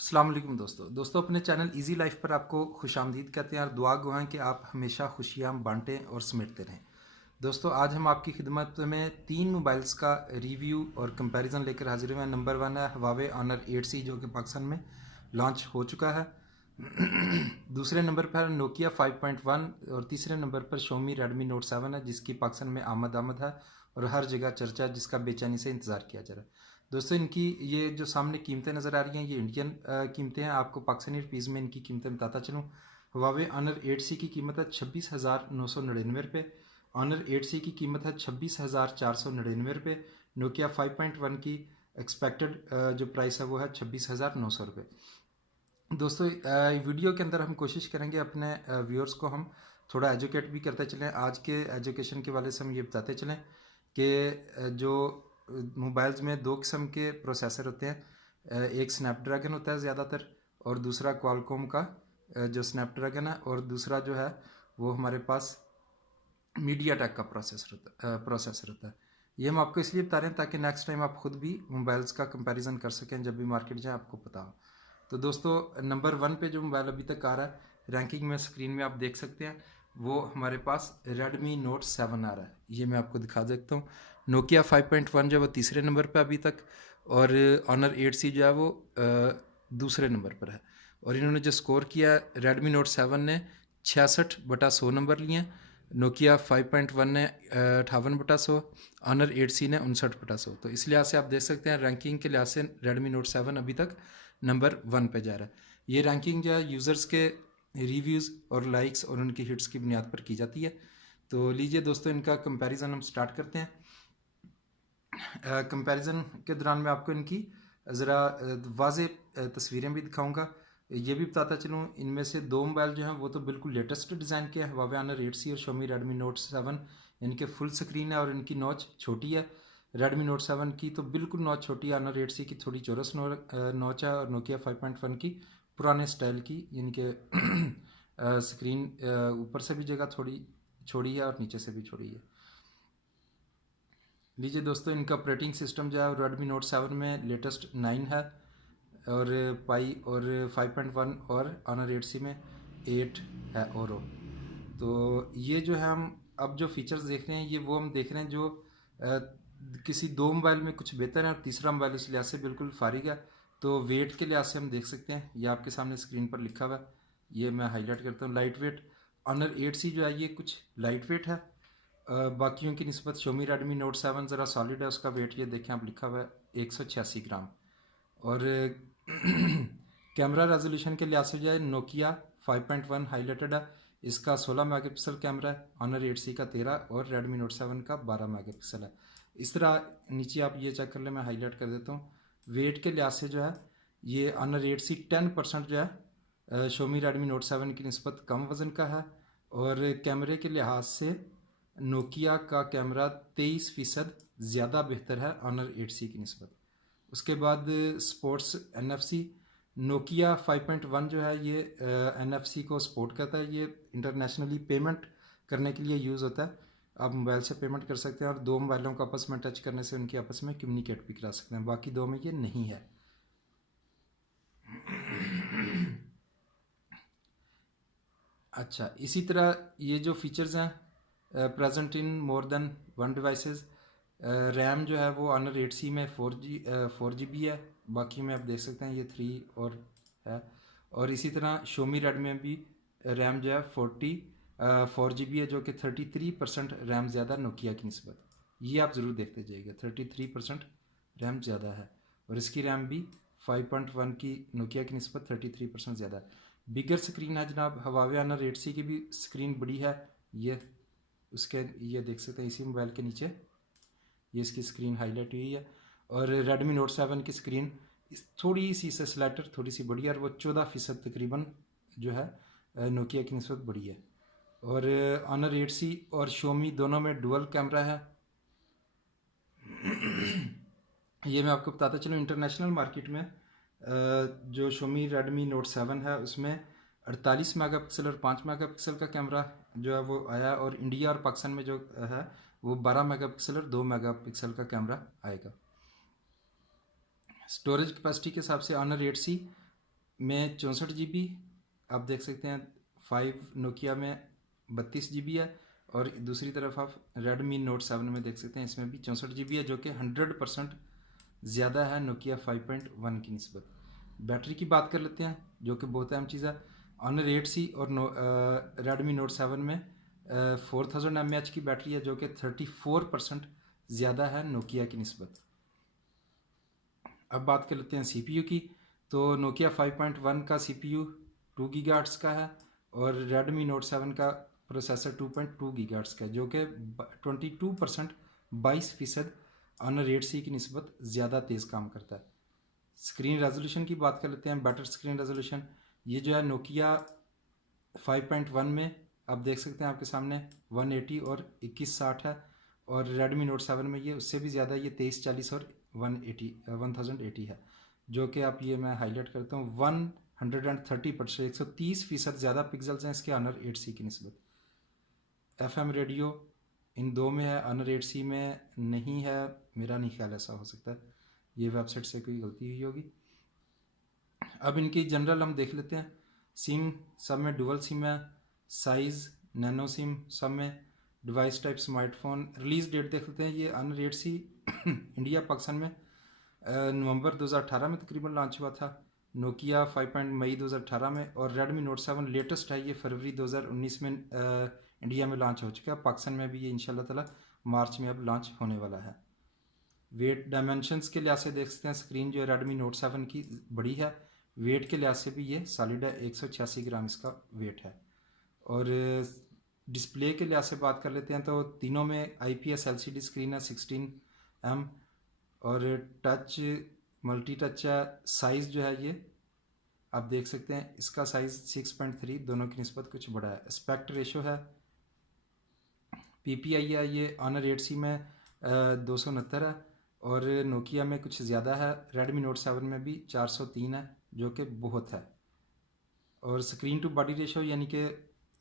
अस्सलाम वालेकुम दोस्तों अपने चैनल इजी लाइफ पर आपको खुशामदीद कहते हैं और दुआ गो हैं कि आप हमेशा खुशियाँ बांटें और समेटते रहें। दोस्तों आज हम आपकी खिदमत में 3 मोबाइल्स का रिव्यू और कंपैरिजन लेकर हाजिर हुए हैं। नंबर 1 है हवावे ऑनर 8C जो कि पाकिस्तान में लॉन्च हो चुका है। दूसरे नंबर पर नोकिया 5.1 और तीसरे नंबर पर शोमी रेडमी नोट 7 है जिसकी पाकिस्तान में आमद है और हर जगह चर्चा है, जिसका बेचैनी से इंतज़ार किया जा रहा है। दोस्तों इनकी ये जो सामने कीमतें नज़र आ रही हैं ये इंडियन कीमतें हैं। आपको पाकिस्तानी रुपीज़ में इनकी कीमतें बताता चलूँ। हवावे ऑनर 8C की कीमत है 26,999 रुपये। ऑनर 8C की कीमत है 26,499 रुपये। नोकिया 5.1 की एक्सपेक्टेड जो प्राइस है वो है 26,900 रुपये। दोस्तों वीडियो के अंदर हम कोशिश करेंगे अपने व्यूअर्स को हम थोड़ा एजुकेट भी करते चलें। आज के एजुकेशन के वाले से हम ये बताते चलें कि जो मोबाइल्स में दो किस्म के प्रोसेसर होते हैं। एक स्नैपड्रैगन होता है ज़्यादातर और दूसरा क्वालकॉम का जो स्नैपड्रैगन है, और दूसरा जो है वो हमारे पास मीडियाटेक का प्रोसेसर होता है। ये हम आपको इसलिए बता रहे हैं ताकि नेक्स्ट टाइम आप खुद भी मोबाइल्स का कंपैरिजन कर सकें जब भी मार्केट जाए, आपको पता हो। तो दोस्तों नंबर 1 पे जो मोबाइल अभी तक आ रहा है रैंकिंग में, स्क्रीन में आप देख सकते हैं, वो हमारे पास रेडमी नोट 7 आ रहा है। ये मैं आपको दिखा देता हूँ। नोकिया 5.1 जो है वो तीसरे नंबर पर अभी तक, और ऑनर 8C जो है वो दूसरे नंबर पर है। और इन्होंने जो स्कोर किया रेडमी नोट 7 ने 66/100 नंबर लिए, नोकिया 5.1 ने 58/100, ऑनर 8C ने 59/100। तो इस लिहाज से आप देख सकते हैं रैंकिंग के लिहाज से रेडमी नोट 7 अभी तक नंबर 1 पे जा रहा है। ये रैंकिंग जो है यूज़र्स के रिव्यूज़ और लाइक्स और उनकी हिट्स की बुनियाद पर की जाती है। तो लीजिए दोस्तों इनका कंपैरिजन हम स्टार्ट करते हैं। कंपैरिजन के दौरान मैं आपको इनकी ज़रा वाज़ेह तस्वीरें भी दिखाऊंगा। ये भी बताता चलूँ इनमें से दो मोबाइल जो हैं वो तो बिल्कुल लेटेस्ट डिज़ाइन के हैं, हुआवे ऑनर 8C और शोमी रेडमी नोट 7। इनके फुल स्क्रीन है और इनकी नॉच छोटी है। रेडमी नोट 7 की तो बिल्कुल नॉच छोटी है, ऑनर 8C की थोड़ी चौरस नॉच है, और नोकिया 5.1 की पुराने स्टाइल की, यानी कि स्क्रीन ऊपर से भी जगह थोड़ी छोड़ी है और नीचे से भी छोड़ी है। लीजिए दोस्तों इनका ऑपरेटिंग सिस्टम जो है रेडमी नोट 7 में लेटेस्ट 9 है, और पाई और 5.1 और ऑनर 8C में 8 है ओरो। तो ये जो है हम अब जो फीचर्स देख रहे हैं ये वो हम देख रहे हैं जो किसी दो मोबाइल में कुछ बेहतर है और तीसरा मोबाइल इस लिहाज से बिल्कुल फारिग है। तो वेट के लिहाज से हम देख सकते हैं, ये आपके सामने स्क्रीन पर लिखा हुआ है, ये मैं हाईलाइट करता हूँ। लाइट वेट ऑनर 8C जो है ये कुछ लाइट वेट है बाकियों की निस्बत। शोमी रेडमी नोट 7 ज़रा सॉलिड है, उसका वेट ये देखें आप लिखा हुआ है 186 ग्राम। और कैमरा रेजोल्यूशन के लिहाज से जो है नोकिया 5.1 हाईलाइटेड है, इसका 16 मेगापिक्सल कैमरा है, ऑनर 8C का 13 और रेडमी नोट 7 का 12 मेगापिक्सल है। इस तरह नीचे आप ये चेक कर लें, मैं हाईलाइट कर देता हूँ। वेट के लिहाज से जो है ये ऑनर 8C 10% जो है शोमी रेडमी नोट 7 की निस्बत कम वज़न का है, और कैमरे के लिहाज से नोकिया का कैमरा 23% ज़्यादा बेहतर है ऑनर 8C की निस्बत। उसके बाद स्पोर्ट्स NFC, नोकिया 5.1 जो है ये NFC को सपोर्ट करता है। ये इंटरनेशनली पेमेंट करने के लिए यूज़ होता है, आप मोबाइल से पेमेंट कर सकते हैं और दो मोबाइलों को आपस में टच करने से उनकी आपस में कम्युनिकेट भी करा सकते हैं। बाकी दो में ये नहीं है। अच्छा, इसी तरह ये जो फीचर्स हैं present in more than one devices. RAM जो है वो ऑनर 8C में 4GB है, बाकी में आप देख सकते हैं ये 3 और है। और इसी तरह शोमी रेडमी में भी रैम जो है 4GB है, जो कि 33% रैम ज़्यादा नोकिया की निस्बत। ये आप ज़रूर देखते जाइएगा, 33% रैम ज़्यादा है, और इसकी रैम भी 5.1 की नोकिया की निस्बत 33% ज़्यादा है। बिगर स्क्रीन है जनाब, हवावे ऑनर 8C की भी स्क्रीन बड़ी है। ये उसके ये देख सकते हैं इसी मोबाइल के नीचे ये इसकी स्क्रीन हाईलाइट हुई है। और रेडमी नोट 7 की स्क्रीन थोड़ी सी से स्लैटर थोड़ी सी बड़ी है, और वो 14% तकरीबन जो है नोकिया की निस्बत बड़ी है। और ऑनर 8C और शोमी दोनों में डुअल कैमरा है। ये मैं आपको बताता चलूँ इंटरनेशनल मार्केट में जो शोमी रेडमी नोट 7 है उसमें 48 मेगापिक्सल और 5 मेगापिक्सल का कैमरा जो है वो आया, और इंडिया और पाकिस्तान में जो है वो 12 मेगापिक्सल और 2 मेगापिक्सल का कैमरा आएगा। स्टोरेज कैपेसिटी के हिसाब से ऑनर 8C में 64 GB आप देख सकते हैं। 5 नोकिया में 32 GB है, और दूसरी तरफ आप रेडमी नोट 7 में देख सकते हैं, इसमें भी 64 GB है, जो कि 100% ज़्यादा है नोकिया 5.1 की निस्बत। बैटरी की बात कर लेते हैं, जो कि बहुत अहम चीज़ है। ऑनर 8C और रेडमी नोट 7 में 4000 mAh की बैटरी है, जो कि 34% ज़्यादा है नोकिया की निस्बत। अब बात कर लेते हैं CPU की, तो नोकिया 5.1 का CPU 2 GHz का है, और रेडमी नोट 7 का प्रोसेसर 2.2 GHz का है, जो कि 22% 22% ऑनर 8C की निस्बत ज़्यादा तेज़ काम करता है। स्क्रीन रेजोल्यूशन की बात कर लेते हैं, बेटर स्क्रीन रेजोल्यूशन। ये जो है नोकिया 5.1 में आप देख सकते हैं आपके सामने 180 और 2160 है, और रेडमी नोट 7 में ये उससे भी ज़्यादा, ये 2340 और 1080 है, जो कि आप ये मैं हाईलाइट करता हूँ 130%, 130% ज़्यादा पिक्सल्स हैं इसके ऑनर 8C की निस्बत। FM रेडियो इन दो में है, ऑनर 8C में नहीं है, मेरा नहीं ख्याल ऐसा हो सकता है, ये वेबसाइट से कोई गलती हुई होगी। अब इनकी जनरल हम देख लेते हैं। सिम सब में डुअल सिम है, साइज़ नैनो सिम सब में, device type smartphone. Release date देख लेते हैं, ये ऑनर 8C इंडिया पाकिस्तान में नवंबर 2018 में तकरीबन लॉन्च हुआ था, नोकिया 5. मई 2018 में, और रेडमी नोट 7 लेटेस्ट है, ये फरवरी 2019 में इंडिया में लॉन्च हो चुका है। पाकिस्तान में भी ये इंशाल्लाह ताला मार्च में अब लॉन्च होने वाला है। वेट डायमेंशंस के लिहाज से देख सकते हैं, स्क्रीन जो है रेडमी नोट 7 की बड़ी है, वेट के लिहाज से भी ये सॉलिड है, 186 ग्राम इसका वेट है। और डिस्प्ले के लिहाज से बात कर लेते हैं, तो तीनों में IPS LCD स्क्रीन है 16mm, और टच मल्टी टच है। साइज़ जो है ये आप देख सकते हैं, इसका साइज़ 6.3 दोनों की निस्बत कुछ बड़ा है। एस्पेक्ट रेशो है, PPI है, ये ऑनर 8C में 269 है, और नोकिया में कुछ ज़्यादा है, रेडमी नोट 7 में भी 403 है, जो कि बहुत है। और स्क्रीन टू बॉडी रेशो, यानी कि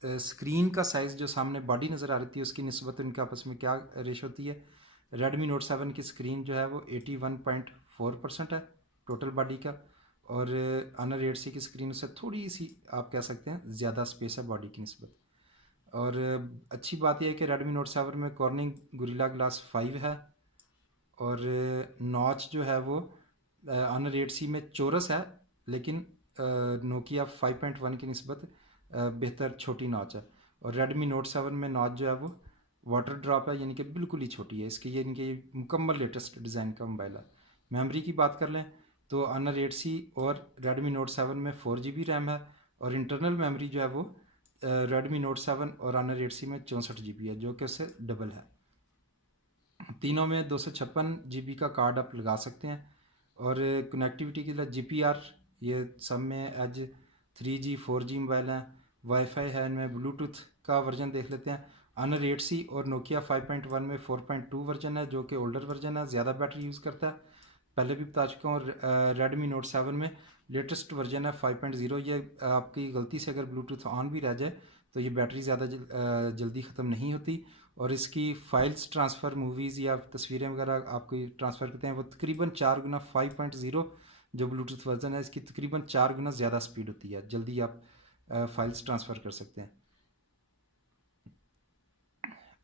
स्क्रीन का साइज़ जो सामने बॉडी नज़र आ रही थी उसकी निस्बत उनके आपस में क्या रेशो होती है। रेडमी नोट 7 की स्क्रीन जो है वो 81.4% है टोटल बॉडी का, और ऑनर 8C की स्क्रीन से थोड़ी सी आप कह सकते हैं ज़्यादा स्पेस है बॉडी की निस्बत। और अच्छी बात यह है कि रेडमी नोट 7 में कॉर्निंग गोरिल्ला ग्लास 5 है, और नॉच जो है वो ऑनर 8C में चौरस है, लेकिन नोकिया 5.1 की निस्बत बेहतर छोटी नॉच है। और रेडमी नोट 7 में नॉच जो है वो वाटर ड्रॉप है, यानी कि बिल्कुल ही छोटी है इसकी, यानी कि मुकम्मल लेटेस्ट डिज़ाइन का मोबाइल है। मेमोरी की बात कर लें तो ऑनर 8C और रेडमी नोट 7 में 4GB रैम है, और इंटरनल मेमोरी जो है वो रेडमी नोट 7 और ऑनर 8C में 64GB है, जो कि उससे डबल है। तीनों में 256GB का कार्ड आप लगा सकते हैं। और कनेक्टिविटी के लिए GPR ये सब में एज 3G 4G मोबाइल हैं, वाईफाई है इनमें, ब्लूटूथ का वर्जन देख लेते हैं। ऑनर 8C और नोकिया 5.1 में 4.2 वर्जन है, जो कि ओल्डर वर्जन है, ज़्यादा बैटरी यूज़ करता है, पहले भी बता चुका हूँ। रेडमी नोट 7 में लेटेस्ट वर्जन है 5.0। ये आपकी गलती से अगर ब्लूटूथ ऑन भी रह जाए तो ये बैटरी ज़्यादा जल्दी ख़त्म नहीं होती, और इसकी फाइल्स ट्रांसफ़र, मूवीज़ या तस्वीरें वगैरह आपको ट्रांसफ़र करते हैं वो तकरीबन 4 गुना 5.0 जो ब्लूटूथ वर्जन है इसकी तकरीबन 4 गुना ज़्यादा स्पीड होती है, जल्दी आप फाइल्स ट्रांसफ़र कर सकते हैं।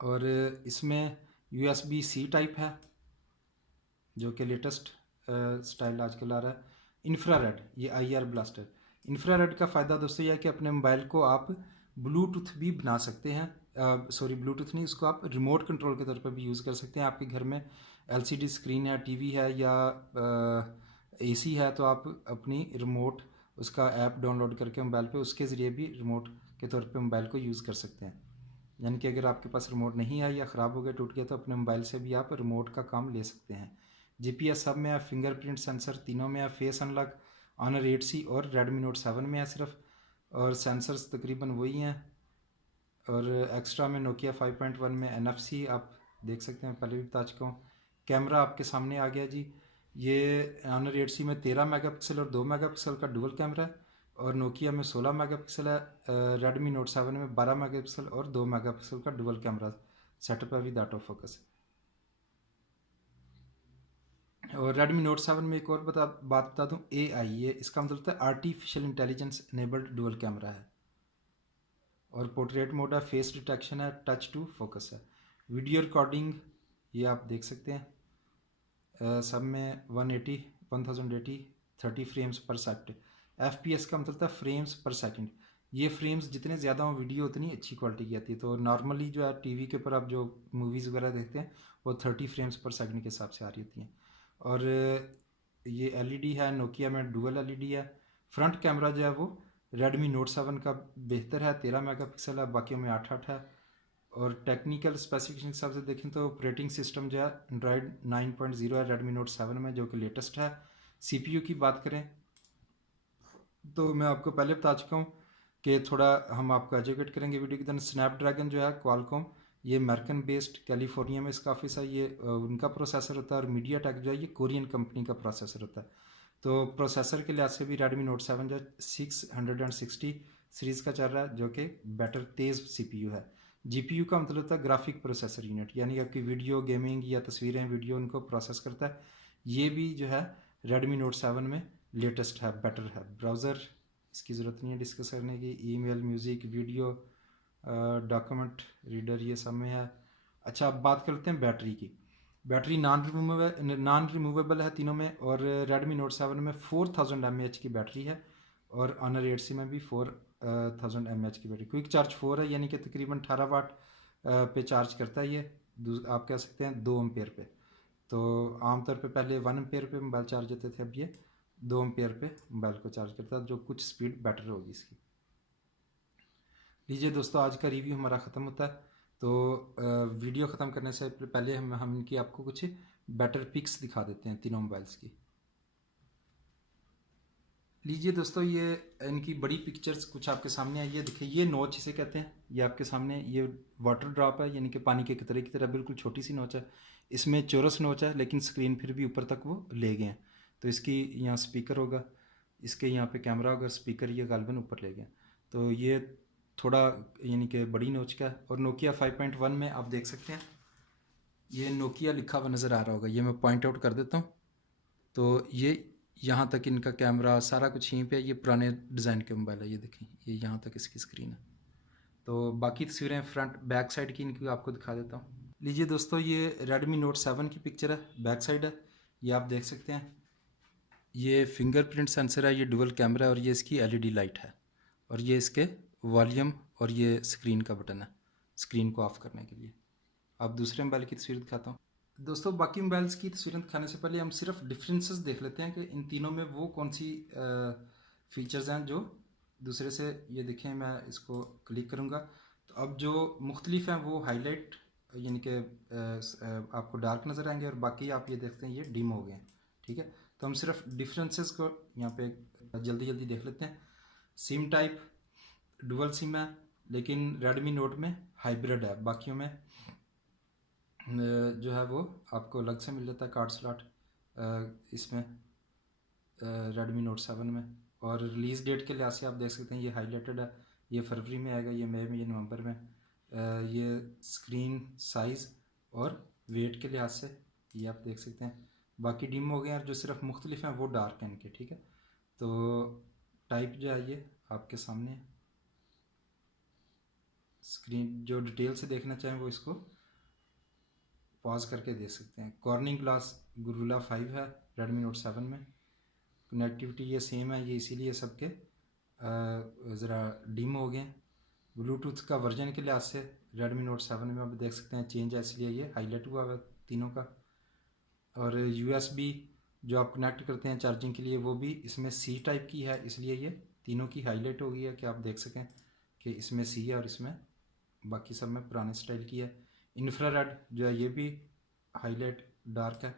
और इसमें USB-C टाइप है, जो कि लेटेस्ट स्टाइल आजकल आ रहा है। इंफ्रारेड, ये IR ब्लास्टर। इंफ्रारेड का फ़ायदा दोस्तों यह है कि अपने मोबाइल को आप ब्लूटूथ भी बना सकते हैं, सॉरी ब्लूटूथ नहीं, उसको आप रिमोट कंट्रोल के तौर पर भी यूज़ कर सकते हैं। आपके घर में LCD स्क्रीन है, TV है या AC है, तो आप अपनी रिमोट उसका ऐप डाउनलोड करके मोबाइल पे उसके ज़रिए भी रिमोट के तौर पे मोबाइल को यूज़ कर सकते हैं। यानी कि अगर आपके पास रिमोट नहीं है या ख़राब हो गया, टूट गया, तो अपने मोबाइल से भी आप रिमोट का काम ले सकते हैं। GPS सब में है, फिंगरप्रिंट सेंसर तीनों में है, फेस अनलॉक ऑनर 8C और रेडमी नोट 7 में है सिर्फ, और सेंसर्स तकरीबन वही हैं। और एक्स्ट्रा में नोकिया 5.1 में NFC आप देख सकते हैं, पहले भी बता चुका हूँ। कैमरा आपके सामने आ गया जी, ये ऑनर 8C में 13 मेगापिक्सल और 2 मेगापिक्सल का डुअल कैमरा है, और नोकिया में 16 मेगापिक्सल है, रेडमी नोट 7 में 12 मेगापिक्सल और 2 मेगापिक्सल का डुअल कैमरा सेटअप है विद ऑटो फोकस। और Redmi Note 7 में एक और बात बता दूं, AI, ये इसका मतलब होता है artificial intelligence enabled dual camera है। और पोर्ट्रेट मोड है, फेस डिटेक्शन है, टच टू फोकस है। वीडियो रिकॉर्डिंग ये आप देख सकते हैं, सब में 180 1080 30 फ्रेम्स पर सेकंड। FPS का मतलब था फ्रेम्स पर सेकंड। ये फ्रेम्स जितने ज़्यादा हो वीडियो उतनी अच्छी क्वालिटी की आती है। तो नॉर्मली जो है टीवी के ऊपर आप जो मूवीज़ वगैरह देखते हैं वो 30 फ्रेम्स पर सेकंड के हिसाब से आ रही होती हैं। और ये LED है, नोकिया में डुअल LED है। फ्रंट कैमरा जो है वो Redmi Note 7 का बेहतर है, 13 मेगापिक्सल है, बाकियों में 8 है। और टेक्निकल स्पेसिफिकेशन के हिसाब से देखें तो ऑपरेटिंग सिस्टम जो है एंड्रॉयड 9.0 है Redmi Note 7 में, जो कि लेटेस्ट है। CPU की बात करें तो मैं आपको पहले बता चुका हूँ कि थोड़ा हम आपको एजुकेट करेंगे वीडियो की तरह। स्नैपड्रैगन जो है क्वालकॉम, ये अमेरिकन बेस्ड कैलिफोर्निया में इसका ऑफिस है, ये उनका प्रोसेसर होता है। और मीडिया टेक जो है ये कोरियन कंपनी का प्रोसेसर होता है। तो प्रोसेसर के लिहाज से भी Redmi Note 7 जो 660 सीरीज़ का चल रहा है, जो कि बेटर तेज़ CPU है। GPU का मतलब होता है ग्राफिक प्रोसेसर यूनिट, यानी आपकी वीडियो गेमिंग या तस्वीरें वीडियो उनको प्रोसेस करता है। ये भी जो है Redmi Note 7 में लेटेस्ट है, बेटर है। ब्राउज़र इसकी ज़रूरत नहीं है डिस्कस करने की। Email, music, video, document reader ये सब में है। अच्छा, अब बात करते हैं बैटरी की। बैटरी नॉन रिमूवेबल है तीनों में। और Redmi Note 7 में 4000 mAh की बैटरी है। और Honor 8C में भी 4000 mAh की बैटरी। क्विक चार्ज 4 है, यानी कि तकरीबन 18 वाट पे चार्ज करता है ये। आप कह सकते हैं 2 एम्पेयर पे। तो आमतौर पे पहले 1 एम्पेयर पे मोबाइल चार्ज होते थे, अब ये 2 एम्पेयर पे मोबाइल को चार्ज करता है, जो कुछ स्पीड बेटर होगी इसकी। लीजिए दोस्तों, आज का रिव्यू हमारा ख़त्म होता है। तो वीडियो ख़त्म करने से पहले हम इनकी आपको कुछ बेटर पिक्स दिखा देते हैं तीनों मोबाइल्स की। लीजिए दोस्तों, ये इनकी बड़ी पिक्चर्स कुछ आपके सामने आई है। देखिए, ये नोच इसे कहते हैं, ये आपके सामने ये वाटर ड्रॉप है, यानी कि पानी के कतरे की तरह बिल्कुल छोटी सी नोच है। इसमें चौरस नोच है, लेकिन स्क्रीन फिर भी ऊपर तक वो ले गए हैं। तो इसकी यहाँ स्पीकर होगा, इसके यहाँ पे कैमरा होगा, स्पीकर ये गालबन ऊपर ले गए। तो ये थोड़ा यानी कि बड़ी नोच का है। और नोकिया 5.1 में आप देख सकते हैं, ये नोकिया लिखा हुआ नज़र आ रहा होगा, ये मैं पॉइंट आउट कर देता हूँ। तो ये यहाँ तक इनका कैमरा सारा कुछ यहीं पे, ये पुराने डिज़ाइन के मोबाइल है। ये देखें, ये यहाँ तक इसकी स्क्रीन है। तो बाकी तस्वीरें फ्रंट बैक साइड की इनकी आपको दिखा देता हूँ। लीजिए दोस्तों, ये Redmi Note 7 की पिक्चर है, बैक साइड है, ये आप देख सकते हैं। ये फिंगरप्रिंट सेंसर है, ये डुअल कैमरा है, और ये इसकी LED लाइट है। और ये इसके वॉल्यूम और ये स्क्रीन का बटन है स्क्रीन को ऑफ करने के लिए। अब दूसरे मोबाइल की तस्वीर दिखाता हूँ। दोस्तों, बाकी मोबाइल्स की तस्वीरें दिखाने से पहले हम सिर्फ डिफरेंसेस देख लेते हैं कि इन तीनों में वो कौन सी फीचर्स हैं जो दूसरे से। ये देखें, मैं इसको क्लिक करूँगा तो अब जो मुख्तलिफ हैं वो हाईलाइट, यानी कि आपको डार्क नज़र आएंगे, और बाकी आप ये देखते हैं ये डिम हो गए हैं। ठीक है, तो हम सिर्फ डिफरेंसेस को यहाँ पे जल्दी जल्दी देख लेते हैं। सिम टाइप डुअल सिम है, लेकिन Redmi Note में हाइब्रिड है। बाकियों में जो है वो आपको अलग से मिल जाता है कार्ड स्लॉट इसमें Redmi Note 7 में। और रिलीज़ डेट के लिहाज से आप देख सकते हैं ये हाईलाइटेड है, ये फरवरी में आएगा, ये मई में, ये नवंबर में। ये स्क्रीन साइज़ और वेट के लिहाज से ये आप देख सकते हैं। बाकी डिम हो गए हैं, और जो सिर्फ मुख्तलिफ हैं वो डार्क हैं इनके। ठीक है, तो टाइप जो है ये आपके सामने है। स्क्रीन जो डिटेल से देखना चाहें वो इसको पॉज करके देख सकते हैं। कॉर्निंग ग्लास Gorilla 5 है Redmi Note 7 में। कनेक्टिविटी ये सेम है, ये इसीलिए सबके ज़रा डिम हो गए हैं। ब्लूटूथ का वर्जन के लिहाज से Redmi Note 7 में आप देख सकते हैं चेंज है, इसलिए ये हाईलाइट हुआ है तीनों का। और USB जो आप कनेक्ट करते हैं चार्जिंग के लिए, वो भी इसमें C टाइप की है, इसलिए ये तीनों की हाईलाइट हो गई है कि आप देख सकें कि इसमें C है और इसमें बाकी सब में पुराने स्टाइल की है। इंफ्रारेड जो है ये भी हाईलाइट डार्क है,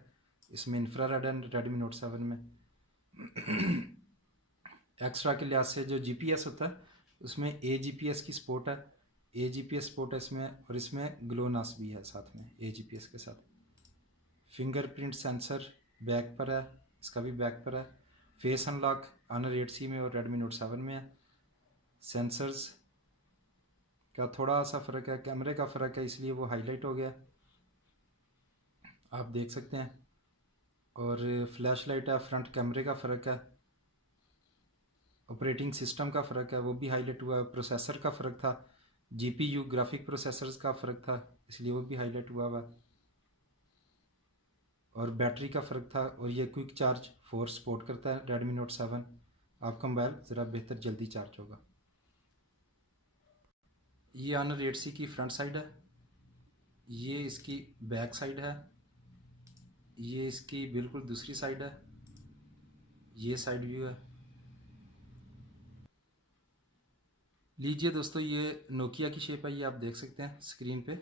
इसमें इंफ्रारेड है Redmi Note 7 में। एक्स्ट्रा के लिहाज से जो GPS होता है उसमें AGPS की सपोर्ट है, AGPS सपोर्ट है इसमें, और इसमें ग्लोनास भी है साथ में AGPS के साथ। फिंगरप्रिंट सेंसर बैक पर है, इसका भी बैक पर है। फेस अनलॉक Honor 8C में और Redmi Note 7 में है। सेंसर्स का थोड़ा सा फ़र्क है, कैमरे का फ़र्क है, इसलिए वो हाईलाइट हो गया, आप देख सकते हैं। और फ्लैश लाइट है, फ्रंट कैमरे का फ़र्क है, ऑपरेटिंग सिस्टम का फ़र्क है वो भी हाईलाइट हुआ है, प्रोसेसर का फ़र्क था, जीपीयू ग्राफिक प्रोसेसर्स का फ़र्क था इसलिए वो भी हाईलाइट हुआ और बैटरी का फ़र्क था। और ये क्विक चार्ज 4 सपोर्ट करता है रेडमी नोट 7। आपका मोबाइल ज़रा बेहतर जल्दी चार्ज होगा। ये ऑनर 8C की फ्रंट साइड है, ये इसकी बैक साइड है, ये इसकी बिल्कुल दूसरी साइड है, ये साइड व्यू है। लीजिए दोस्तों, ये नोकिया की शेप है, ये आप देख सकते हैं स्क्रीन पे,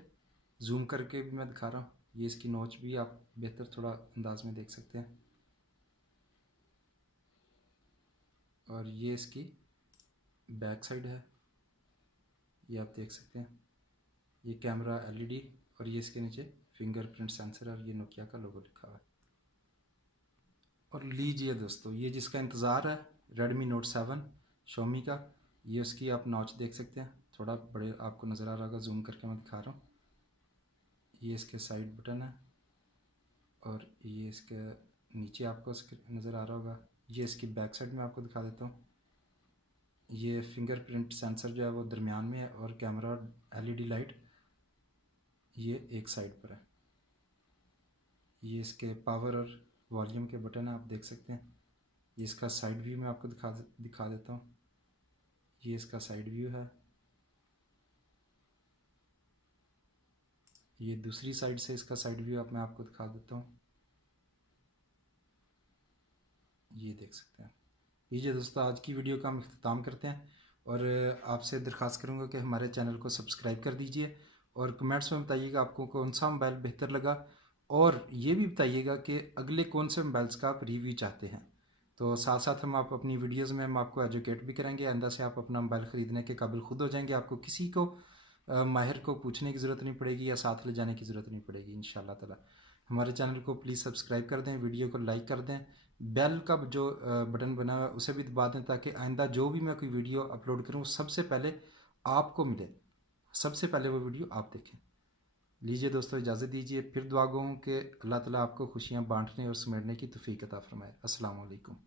जूम करके भी मैं दिखा रहा हूँ। ये इसकी नोच भी आप बेहतर थोड़ा अंदाज में देख सकते हैं। और ये इसकी बैक साइड है, ये आप देख सकते हैं। ये कैमरा LED और ये इसके नीचे फिंगरप्रिंट सेंसर और ये नोकिया का लोगो लिखा हुआ है। और लीजिए दोस्तों, ये जिसका इंतज़ार है रेडमी नोट 7 शॉमी का, ये उसकी आप नॉच देख सकते हैं, थोड़ा बड़े आपको नज़र आ रहा होगा, जूम करके मैं दिखा रहा हूँ। ये इसके साइड बटन है और ये इसके नीचे आपको नज़र आ रहा होगा। ये इसकी बैक साइड में आपको दिखा देता हूँ। ये फिंगरप्रिंट सेंसर जो है वो दरमियान में है और कैमरा और LED लाइट ये एक साइड पर है। ये इसके पावर और वॉल्यूम के बटन है, आप देख सकते हैं। ये इसका साइड व्यू मैं आपको दिखा देता हूँ। ये इसका साइड व्यू है, ये दूसरी साइड से इसका साइड व्यू मैं आपको दिखा देता हूँ। ये देख सकते हैं। लीजिए दोस्तों, आज की वीडियो का हम इख्तिताम करते हैं और आपसे दरख्वास्त करूँगा कि हमारे चैनल को सब्सक्राइब कर दीजिए और कमेंट्स में बताइएगा आपको कौन सा मोबाइल बेहतर लगा और ये भी बताइएगा कि अगले कौन से मोबाइल्स का आप रिव्यू चाहते हैं। तो साथ साथ हम आप अपनी वीडियोस में हम आपको एजुकेट भी करेंगे। आइंदा से आप अपना मोबाइल ख़रीदने के काबिल खुद हो जाएंगे, आपको किसी को माहिर को पूछने की ज़रूरत नहीं पड़ेगी या साथ ले जाने की ज़रूरत नहीं पड़ेगी इंशाअल्लाह ताला। हमारे चैनल को प्लीज़ सब्सक्राइब कर दें, वीडियो को लाइक कर दें, बेल का जो बटन बना हुआ है उसे भी दबा दें ताकि आइंदा जो भी मैं कोई वीडियो अपलोड करूँ सबसे पहले आपको मिले, सबसे पहले वो वीडियो आप देखें। लीजिए दोस्तों, इजाज़त दीजिए, फिर दुआ गो हूँ कि अल्लाह ताला आपको खुशियाँ बांटने और समेटने की तौफीक अता फरमाए। अस्सलाम वालेकुम।